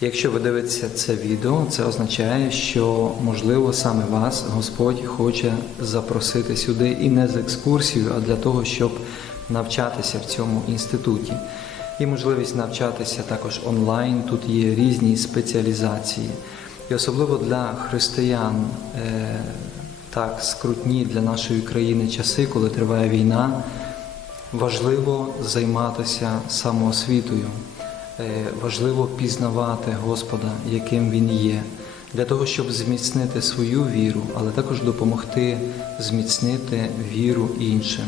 Якщо ви дивитеся це відео, це означає, що можливо саме вас Господь хоче запросити сюди і не з екскурсією, а для того, щоб навчатися в цьому інституті. Є можливість навчатися також онлайн. Тут є різні спеціалізації. І особливо для християн е, так скрутні для нашої країни часи, коли триває війна, важливо займатися самоосвітою. Е, Важливо пізнавати Господа, яким Він є, для того, щоб зміцнити свою віру, але також допомогти зміцнити віру іншим.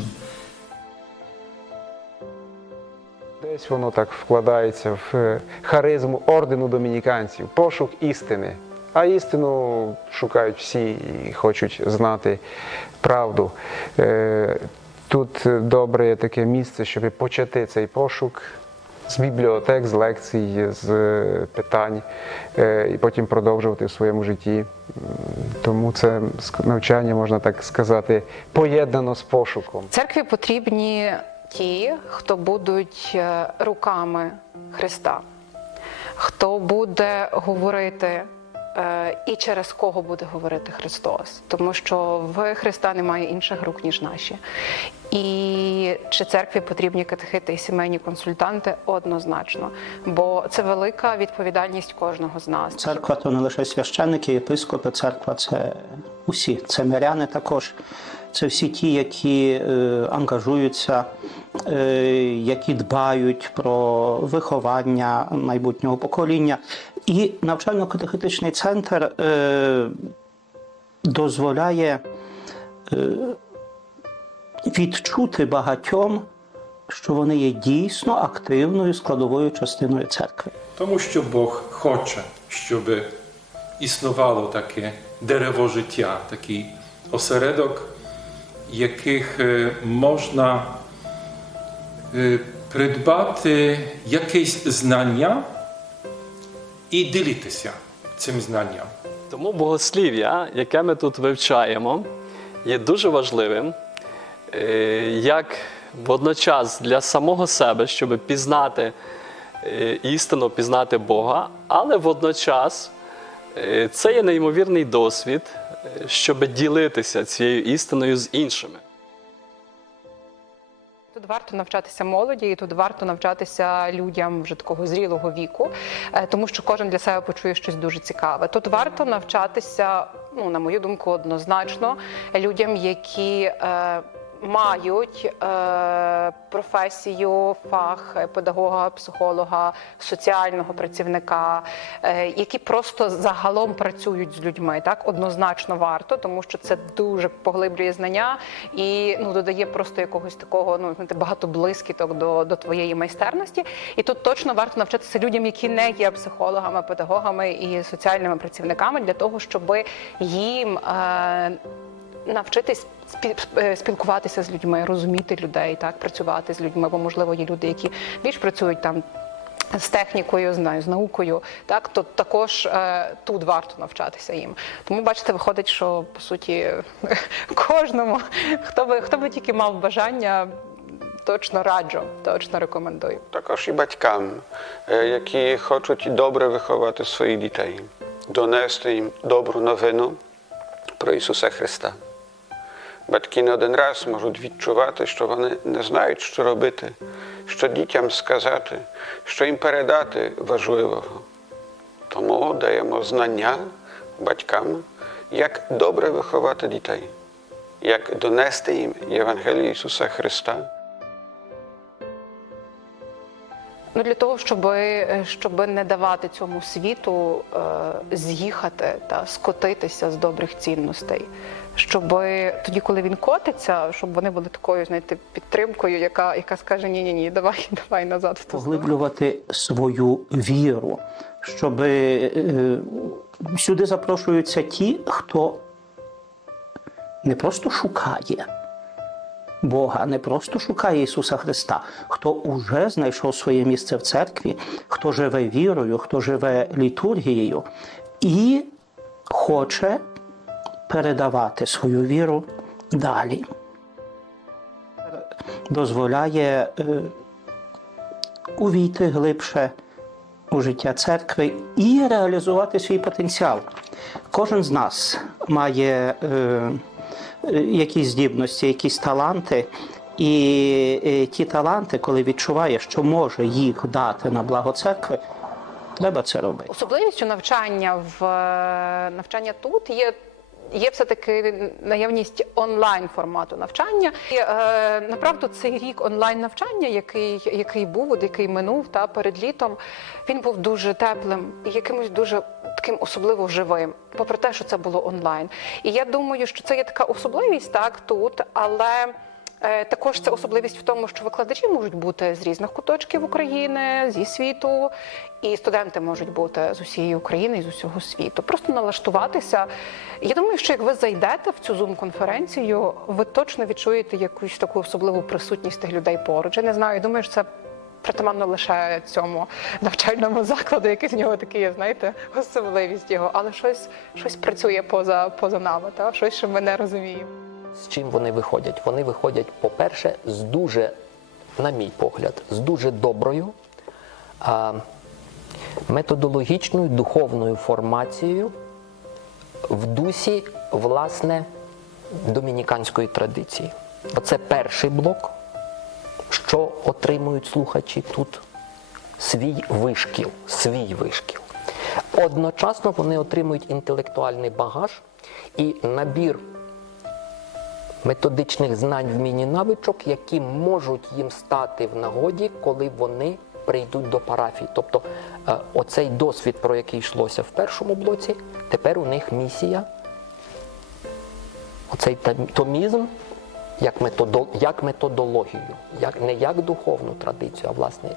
Десь воно так вкладається в е, харизму ордену домініканців, пошук істини. А істину шукають всі і хочуть знати правду. Е, Тут добре таке місце, щоб почати цей пошук з бібліотек, з лекцій, з е, питань, е, і потім продовжувати в своєму житті. Тому це навчання, можна так сказати, поєднано з пошуком. Церкві потрібні ті, хто будуть е, руками Христа, хто буде говорити. Е, І через кого буде говорити Христос, тому що в Христа немає інших рук, ніж наші. І чи церкві потрібні катехити і сімейні консультанти однозначно, бо це велика відповідальність кожного з нас. Церква то не лише священники, єпископи, церква це усі. Це миряни також. Це всі ті, які е, ангажуються, е, які дбають про виховання майбутнього покоління. І навчально-катехетичний центр е, дозволяє е, відчути багатьом, що вони є дійсно активною складовою частиною церкви. Тому що Бог хоче, щоб існувало таке дерево життя, такий осередок, яких е, можна е, придбати якесь знання і ділитися цим знанням. Тому богослів'я, яке ми тут вивчаємо, є дуже важливим, е, як водночас для самого себе, щоб пізнати е, істину, пізнати Бога, але водночас е, це є неймовірний досвід, щоб ділитися цією істиною з іншими. Тут варто навчатися молоді, і тут варто навчатися людям вже такого зрілого віку, е, тому що кожен для себе почує щось дуже цікаве. Тут варто навчатися, ну на мою думку, однозначно людям, які е, мають е, професію, фах педагога, психолога, соціального працівника, е, які просто загалом працюють з людьми. Так однозначно варто, тому що це дуже поглиблює знання і ну додає просто якогось такого ну знаєте, багато блискіток до, до твоєї майстерності. І тут точно варто навчатися людям, які не є психологами, педагогами і соціальними працівниками, для того, щоб їм. Е, Навчитись е, спілкуватися з людьми, розуміти людей, так працювати з людьми, бо можливо є люди, які більш працюють там з технікою, знаю, з наукою, так то також е, тут варто навчатися їм. Тому бачите, виходить, що по суті кожному, хто би хто би тільки мав бажання, точно раджу, точно рекомендую. Також і батькам, е, які хочуть добре виховати своїх дітей, донести їм добру новину про Ісуса Христа. Батьки не один раз можуть відчувати, що вони не знають, що робити, що дітям сказати, що їм передати важливого. Тому даємо знання батькам, як добре виховати дітей, як донести їм Євангелію Ісуса Христа. Ну для того, щоб, щоб не давати цьому світу е, з'їхати та скотитися з добрих цінностей. Щоб тоді, коли він котиться, щоб вони були такою, знаєте, підтримкою, яка, яка скаже: ні, ні, ні, давай, давай назад поглиблювати свою віру, щоб е, сюди запрошуються ті, хто не просто шукає Бога, не просто шукає Ісуса Христа, хто уже знайшов своє місце в церкві, хто живе вірою, хто живе літургією і хоче передавати свою віру далі. Дозволяє е, увійти глибше у життя церкви і реалізувати свій потенціал. Кожен з нас має е, якісь здібності, якісь таланти. І е, ті таланти, коли відчуває, що може їх дати на благо церкви, треба це робити. Особливістю навчання в е, навчання тут є. Є все-таки наявність онлайн формату навчання. І е, направду цей рік онлайн навчання, який, який був, який минув та перед літом, він був дуже теплим і якимось дуже таким особливо живим, попри те, що це було онлайн. І я думаю, що це є така особливість так тут, але. Е, Також це особливість в тому, що викладачі можуть бути з різних куточків України, зі світу, і студенти можуть бути з усієї України і з усього світу. Просто налаштуватися. Я думаю, що як ви зайдете в цю зум-конференцію, ви точно відчуєте якусь таку особливу присутність тих людей поруч. Я не знаю, я думаю, що це притаманно лише цьому навчальному закладу, який з нього такий, знаєте, особливість його, але щось, щось працює поза, поза нами, та? щось, що ми не розуміємо. З чим вони виходять? Вони виходять, по-перше, з дуже, на мій погляд, з дуже доброю а, методологічною духовною формацією в дусі, власне, домініканської традиції. Оце перший блок, що отримують слухачі тут свій вишкіл, свій вишкіл. Одночасно вони отримують інтелектуальний багаж і набір методичних знань, вмінь і навичок, які можуть їм стати в нагоді, коли вони прийдуть до парафії. Тобто е, оцей досвід, про який йшлося в першому блоці, тепер у них місія, оцей томізм як, методо, як методологію, як, не як духовну традицію, а власне.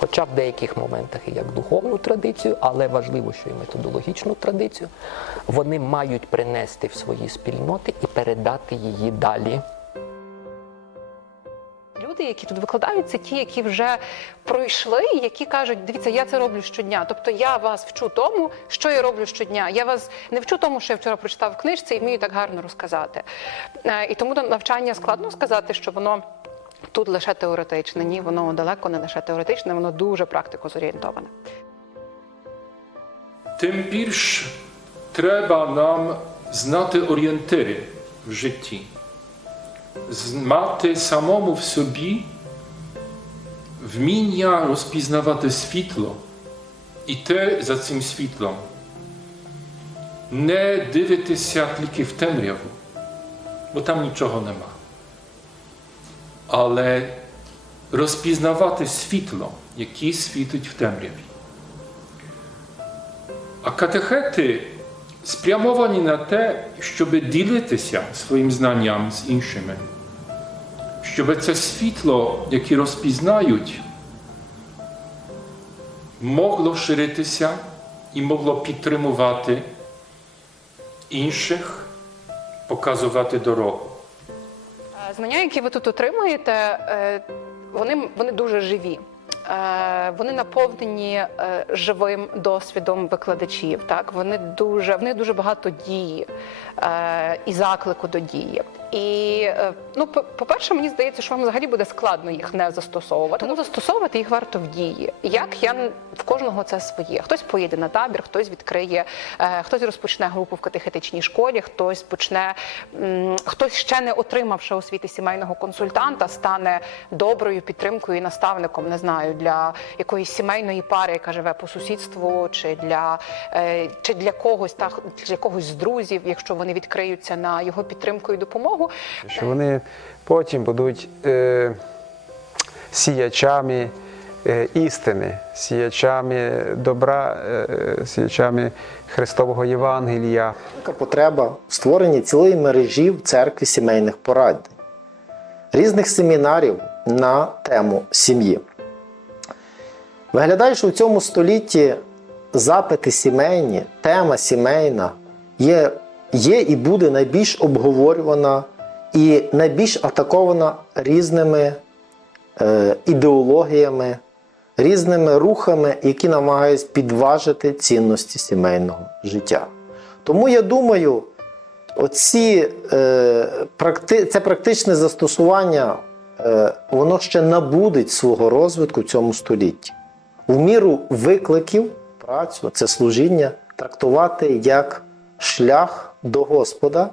Хоча в деяких моментах і як духовну традицію, але важливо, що і методологічну традицію, вони мають принести в свої спільноти і передати її далі. Люди, які тут викладають, це ті, які вже пройшли, які кажуть: дивіться, я це роблю щодня. Тобто я вас вчу тому, що я роблю щодня. Я вас не вчу тому, що я вчора прочитав книжці і вмію так гарно розказати. Е, І тому навчання складно сказати, що воно. Тут лише теоретичне, ні, воно далеко не лише теоретичне, воно дуже практико зорієнтоване. Тим більш треба нам знати орієнтири в житті, мати самому в собі вміння розпізнавати світло, іти за цим світлом, не дивитися тільки в темряву, бо там нічого нема. Але розпізнавати світло, яке світить в темряві. А катехети спрямовані на те, щоб ділитися своїм знанням з іншими, щоб це світло, яке розпізнають, могло ширитися і могло підтримувати інших, показувати дорогу. Знання, які ви тут отримуєте, е, вони, вони дуже живі. Е, Вони наповнені е, живим досвідом викладачів. Так вони дуже в них дуже багато дії е, і заклику до дії. І ну, по- по-перше, мені здається, що вам взагалі буде складно їх не застосовувати. Тому застосовувати їх варто в дії. Як я в кожного це своє. Хтось поїде на табір, хтось відкриє, хтось розпочне групу в катехетичній школі, хтось почне, хтось ще не отримавши освіти сімейного консультанта, стане доброю підтримкою і наставником, не знаю, для якоїсь сімейної пари, яка живе по сусідству, чи для, е, чи для когось, та для когось з друзів, якщо вони відкриються на його підтримку і допомогу. Що вони потім будуть е, сіячами е, істини, сіячами добра, е, сіячами Христового Євангелія. Велика потреба в створенні цілої мережі в церкві сімейних порад, різних семінарів на тему сім'ї. Виглядає, що в цьому столітті запити сімейні, тема сімейна є, є і буде найбільш обговорювана і найбільш атакована різними е, ідеологіями, різними рухами, які намагаються підважити цінності сімейного життя. Тому я думаю, оці, е, практи, це практичне застосування, е, воно ще набудить свого розвитку в цьому столітті. В міру викликів, працю, це служіння, трактувати як шлях до Господа,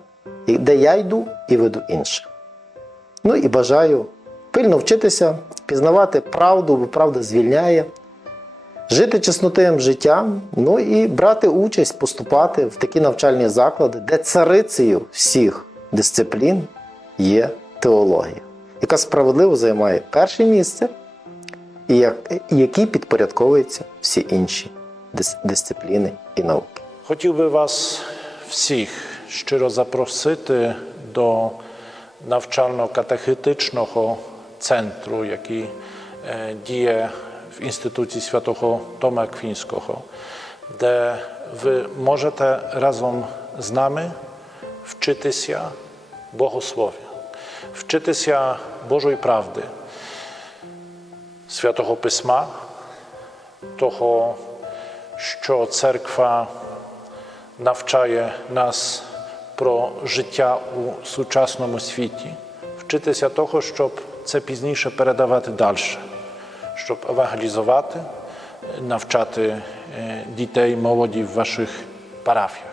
де я йду і веду інших. Ну і бажаю пильно вчитися, пізнавати правду, бо правда звільняє, жити чеснотим життям, ну і брати участь, поступати в такі навчальні заклади, де царицею всіх дисциплін є теологія, яка справедливо займає перше місце, і як- підпорядковуються всі інші дис- дисципліни і науки. Хотів би вас всіх щиро запросити до навчально-катехетичного центру, який е, діє в інституті святого Тома Квінського, де ви можете разом з нами вчитися Богослов'я, вчитися Божої правди, святого Письма, того, що церква навчає нас про життя у сучасному світі, вчитися того, щоб це пізніше передавати далі, щоб евангелізувати, навчати е, дітей, молоді в ваших парафіях.